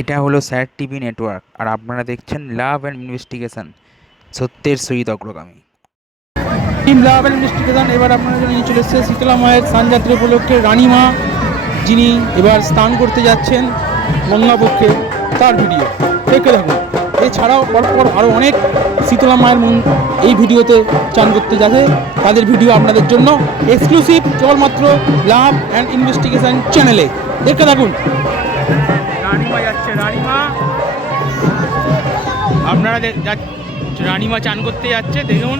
এটা হলো sir TV network, আর আপনারা দেখছেন লাভ অ্যান্ড ইনভেস্টিগেশন, সত্যের সহিত অগ্রগামী। টিম লাভ অ্যান্ড ইনভেস্টিগেশন এবার আপনার জন্য নিয়ে চলে এসেছে শীতলা মায়ের স্নানযাত্রা উপলক্ষে রানীমা, যিনি এবার স্নান করতে যাচ্ছেন গঙ্গাপক্ষে, তার ভিডিও দেখে থাকুন। এছাড়াও পরপর আরও অনেক শীতলা মায়ের এই ভিডিওতে চান করতে যাচ্ছে, তাদের ভিডিও আপনাদের জন্য এক্সক্লুসিভ কেবলমাত্র লাভ অ্যান্ড ইনভেস্টিগেশন চ্যানেলে দেখে থাকুন। রানীমা যাচ্ছে, রানীমা আপনারা রানীমা চান করতে যাচ্ছে, দেখুন।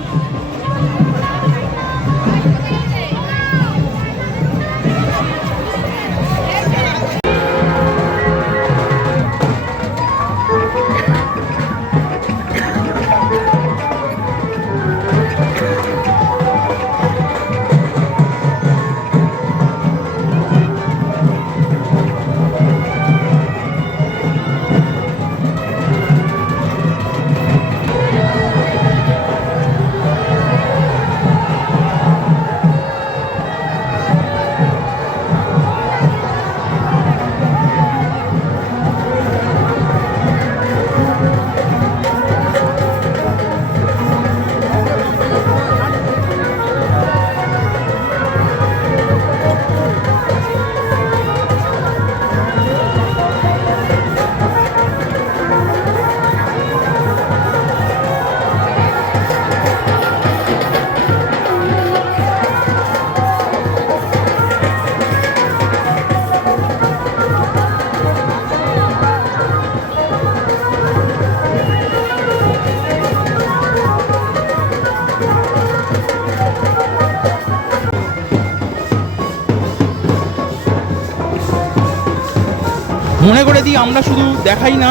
মনে করে দিই, আমরা শুধু দেখাই না,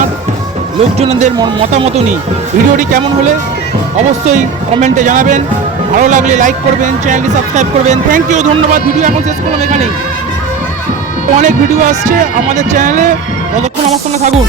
লোকজনদের মতামত নিই। ভিডিওটি কেমন হলে অবশ্যই কমেন্টে জানাবেন, ভালো লাগলে লাইক করবেন, চ্যানেলটি সাবস্ক্রাইব করবেন। থ্যাংক ইউ, ধন্যবাদ। ভিডিও এখন শেষ করলাম এখানেই। অনেক ভিডিও আসছে আমাদের চ্যানেলে, ততক্ষণ আমার সঙ্গে থাকুন।